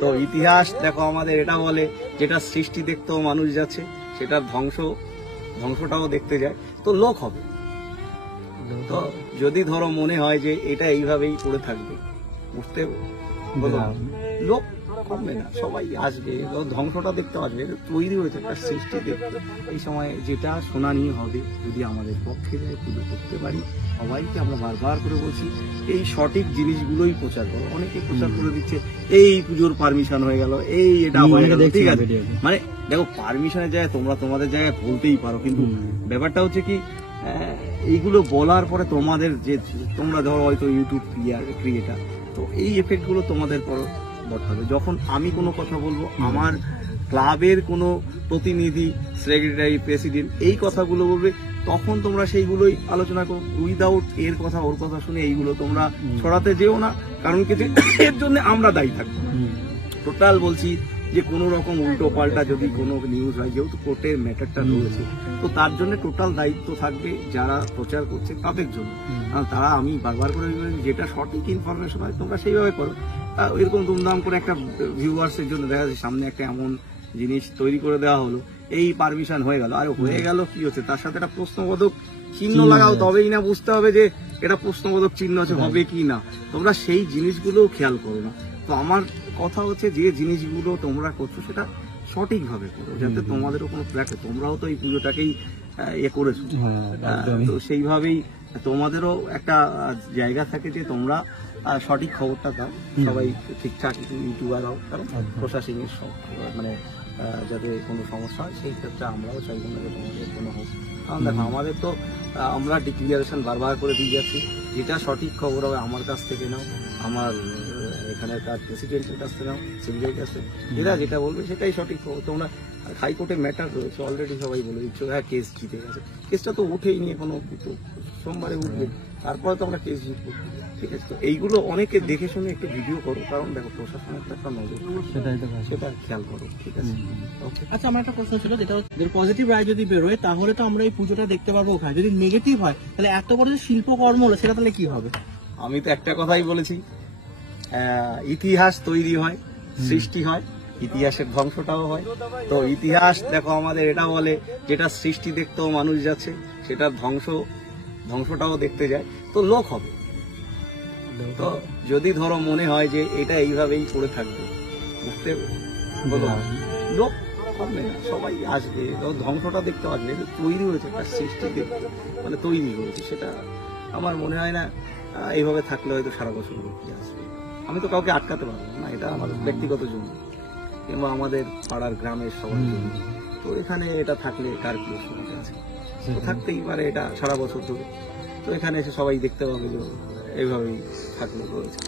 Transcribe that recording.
তো ইতিহাস দেখো আমাদের এটা বলে, যেটা সৃষ্টি দেখতেও মানুষ যাচ্ছে, সেটার ধ্বংসটাও দেখতে যায়, তো লোক হবে। তো যদি ধরো মনে হয় যে এটা এইভাবেই পড়ে থাকবে, বুঝতে বলো, লোক কমবে না, সবাই আসবে, ধ্বংসটা দেখতে আসবে। তৈরি হয়েছে একটা সৃষ্টি দেখতে। এই সময় যেটা শুনানি হবে, যদি আমাদের পক্ষে যায়, পুজো করতে পারি, সবাইকে আমরা বারবার করে বলছি এই সঠিক জিনিসগুলোই প্রচার করো। অনেকে প্রচার করে দিচ্ছে এই পুজোর পারমিশন হয়ে গেল, এই এটা হয়ে গেল, ঠিক আছে। মানে দেখো, পারমিশনের জায়গায় তোমরা তোমাদের জায়গায় বলতেই পারো, কিন্তু ব্যাপারটা হচ্ছে কি, এইগুলো বলার পরে তোমাদের যে, তোমরা ধরো হয়তো ইউটিউব ক্রিয়েটার, তো এই এফেক্ট গুলো তোমাদের পর বর্ত হবে। যখন আমি কোনো কথা বলবো, আমার ক্লাবের কোনো প্রতিনিধি, সেক্রেটারি, প্রেসিডেন্ট এই কথাগুলো বলবে, তখন তোমরা সেইগুলোই আলোচনা করো। উইদাউট এর কথা ওর কথা শুনে এইগুলো তোমরা ছড়াতে যেও না, কারণ কি এর জন্য আমরা দায়ী থাকবো। টোটাল বলছি যে কোনো রকম উল্টো পাল্টা যদি কোনো নিউজ হয়, যেহেতু কোর্টের ম্যাটারটা রয়েছে, তো তার জন্য টোটাল দায়িত্ব থাকবে যারা প্রচার করছে তাদের জন্য। তারা, আমি বারবার করে যেটা সঠিক ইনফরমেশন হয় তোমরা সেইভাবে করো। এরকম ধুমধাম করে একটা ভিউয়ার্সের জন্য দেখা যাচ্ছে সামনে একটা এমন জিনিস তৈরি করে দেওয়া হলো, এই পারমিশন হয়ে গেল, আর হয়ে গেল কি হচ্ছে, তার সাথে একটা প্রশ্নবোধক চিহ্ন লাগাও, তবেই না বুঝতে হবে যে এটা প্রশ্নবোধক চিহ্ন আছে, হবে কি না। তোমরা সেই জিনিসগুলো খেয়াল করো না। তো আমার কথা হচ্ছে, যে জিনিসগুলো তোমরা করছো সেটা সঠিকভাবে করো, যাতে তোমাদেরও কোনো প্র্যাকটিস, তোমরাও তো এই পুজোটাকেই ইয়ে করেছো, তো সেইভাবেই তোমাদেরও একটা জায়গা থাকে যে তোমরা সঠিক খবরটা দাও, সবাই ঠিকঠাক ইউটিউবার হোক, কারণ প্রশাসনিক মানে যাতে কোনো সমস্যা হয় সেই ক্ষেত্রে আমরাও চাইবো না যে তোমাদের কোনো হোক। কারণ দেখো, আমাদের তো আমরা ডিক্লিয়ারেশন বারবার করে দিয়ে যাচ্ছি, যেটা সঠিক খবর হবে আমার কাছ থেকে নাও, আমার এখানকার প্রেসিডেন্টের কাছ থেকে নাও, সিভিলের কাছে, এরা যেটা বলবে সেটাই সঠিক খবর। তোমরা হাইকোর্টে ম্যাটার রয়েছে, অলরেডি সবাই বলে দিচ্ছ, হ্যাঁ কেস জিতে গেছে, কেসটা তো উঠেই নিয়ে কোনো, সোমবারে উঠবে, তারপরে তো আমরা কেস জিতবো, ঠিক আছে। তো এইগুলো অনেকে দেখে শুনে একটু ভিডিও করো, কারণ দেখো প্রশাসনের তো একটা নজর, সেটা খেয়াল করো, ঠিক আছে। আচ্ছা, আমার একটা প্রশ্ন ছিল, যেটা পজিটিভ রায় যদি বেরোয় তাহলে তো আমরা এই পুজোটা দেখতে পারবো ওখানে, যদি নেগেটিভ হয় তাহলে এত বড় যে শিল্পকর্ম হলো সেটা তাহলে কি হবে? আমি তো একটা কথাই বলেছি, ইতিহাস তৈরি হয়, সৃষ্টি হয়, ইতিহাসের ধ্বংসটাও হয়। তো ইতিহাস দেখো আমাদের এটা বলে, যেটা সৃষ্টি দেখতেও মানুষ যাচ্ছে, সেটার ধ্বংসটাও দেখতে যায়, তো লোক হবে। তো যদি ধরো মনে হয় যে এটা এইভাবেই পড়ে থাকবে, বুঝতে বলো, লোক কমবে না, সবাই আসবে, ধ্বংসটা দেখতে আসবে। তৈরি হয়েছে একটা সৃষ্টি দেখতে, মানে তৈরি হয়েছে, সেটা আমার মনে হয় না এইভাবে থাকলে হয়তো সারা বছর লোক আসবে। আমি তো কাউকে আটকাতে পারবো না, এটা আমার ব্যক্তিগত জন্য কিংবা আমাদের পাড়ার গ্রামের সবার জন্য। তো এখানে এটা থাকলে কার কি অসুবিধা আছে, তো থাকতেই পারে এটা সারা বছর ধরে। তো এখানে এসে সবাই দেখতে পাবে যে এইভাবেই থাকলে রয়েছে।